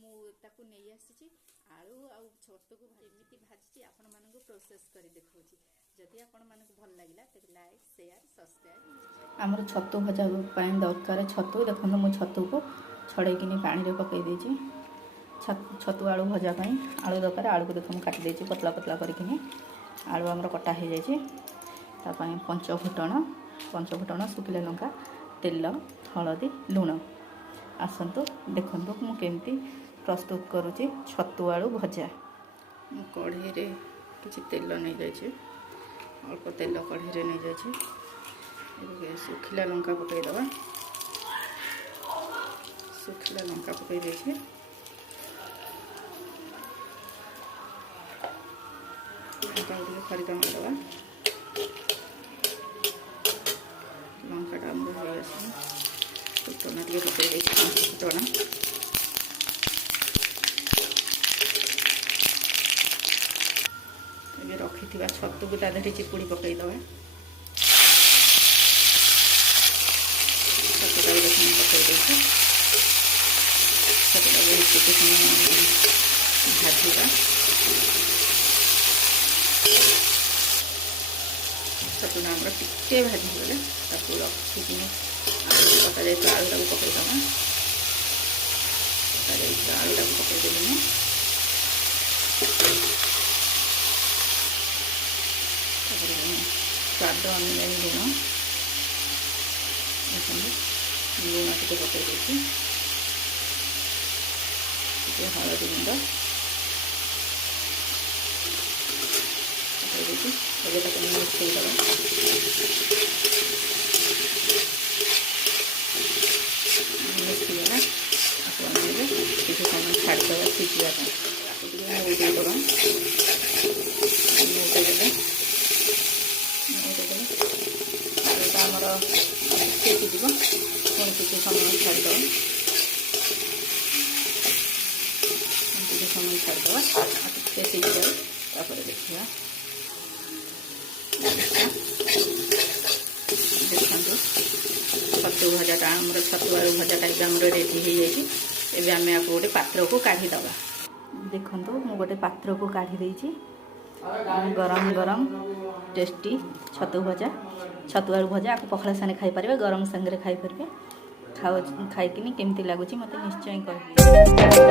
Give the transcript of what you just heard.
मुझे नहीं आसी आलू आ छतु को एमती भाजी आपण मानक प्रोसेस कर देखा जदि आपण मानक भल लगे तेज लाइक शेयर सब्सक्राइब। आमर छतु भजा दरकार छतु देखो मुझे छतु को छड़ेकिनी पानी पकई देती छतु आलू भजा आलू दरकार आलू को देखो मुझे काटी देती पतला पतला करके आलू आमर कटा हो जाए पंचफुटण सुखिला लंका तेल हलदी लुण आसतु देखु मुझे प्रस्तुत करुँची छतु आलू भजा। कढ़ई रे किसी तेल नहीं जाए अल्प तेल कढ़ई नहीं जाए सुखिला लंका पकईदबा सुखिला लंका पकई देखे खरीदा मारदबा लंका आमर फुटना टे पकई फुटना रखी छतु को तादे चिपुड़ी पकईदबा छतुटा देखिए पकई देती छतुटा बहुत समय भाजवा छतुटा आम टे भाजीगले रखी कटा जाए आलूटा को पकईदबा कटा जाए आलूटा को पकईदेली स्वाद अनुयायी लुण लुण टे पकई देती हलदी गुंड पकई देती मिक्सईदबा मिक्सगला किसी समय छाड़ीदबा सिझापी नौटेदबा नौटेदेले आमर सीझीज पुणी किसी समय छाड़ीदबा किसी समय छाड़ीदबा टे सीझे तापर देखा देखो छतु भजाटा आमर छतु आलू भजाटा आम रेडी हो जाए आम आपको गोटे पात्र को काढ़ीदबा देखो मु गोटे पात्र को काढ़ी देती गरम गरम टेस्टी छतु भजा छतु आलू भजा आपको पखाला साने खाई पारे गरम संगे खाई पारे खाई केमती लगुच मत निश्चय कह।